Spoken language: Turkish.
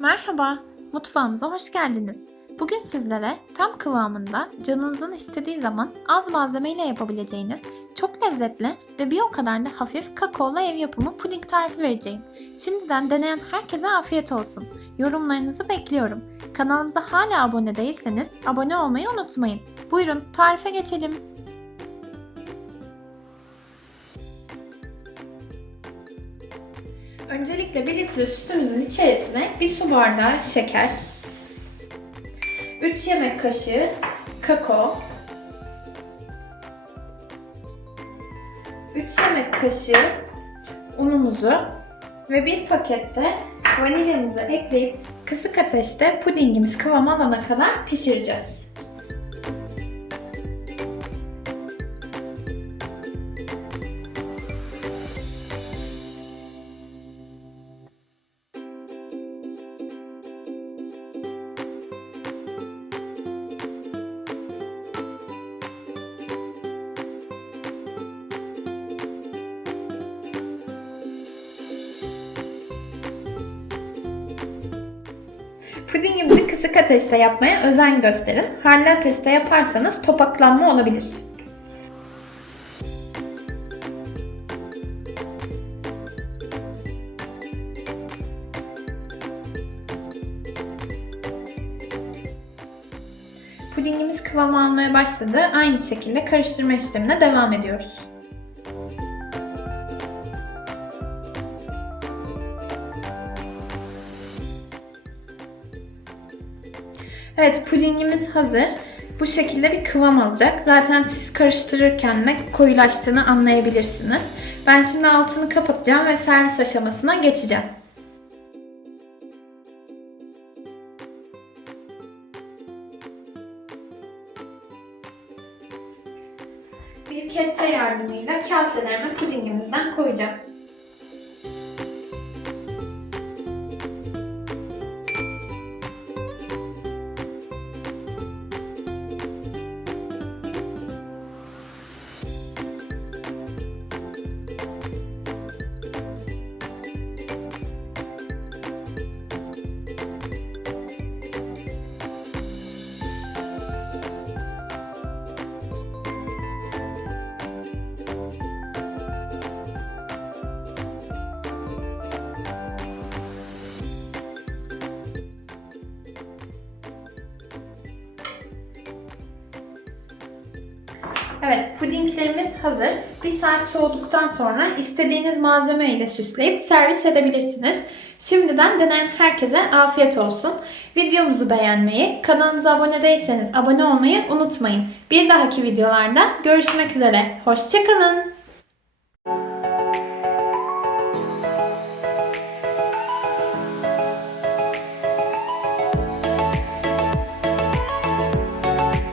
Merhaba, mutfağımıza hoş geldiniz. Bugün sizlere tam kıvamında canınızın istediği zaman az malzemeyle yapabileceğiniz çok lezzetli ve bir o kadar da hafif kakaolu ev yapımı puding tarifi vereceğim. Şimdiden deneyen herkese afiyet olsun. Yorumlarınızı bekliyorum. Kanalımıza hala abone değilseniz abone olmayı unutmayın. Buyurun tarife geçelim. Öncelikle 1 litre sütümüzün içerisine 1 su bardağı şeker, 3 yemek kaşığı kakao, 3 yemek kaşığı unumuzu ve bir pakette vanilyamızı ekleyip kısık ateşte pudingimiz kıvam alana kadar pişireceğiz. Pudingimizi kısık ateşte yapmaya özen gösterin. Harlı ateşte yaparsanız topaklanma olabilir. Pudingimiz kıvam almaya başladı. Aynı şekilde karıştırma işlemine devam ediyoruz. Evet pudingimiz hazır. Bu şekilde bir kıvam alacak. Zaten siz karıştırırken de koyulaştığını anlayabilirsiniz. Ben şimdi altını kapatacağım ve servis aşamasına geçeceğim. Bir kepçe yardımıyla kaselerime pudingimizden koyacağım. Evet, pudinglerimiz hazır. Bir saat soğuduktan sonra istediğiniz malzeme ile süsleyip servis edebilirsiniz. Şimdiden deneyen herkese afiyet olsun. Videomuzu beğenmeyi, kanalımıza abone değilseniz abone olmayı unutmayın. Bir dahaki videolarda görüşmek üzere. Hoşçakalın.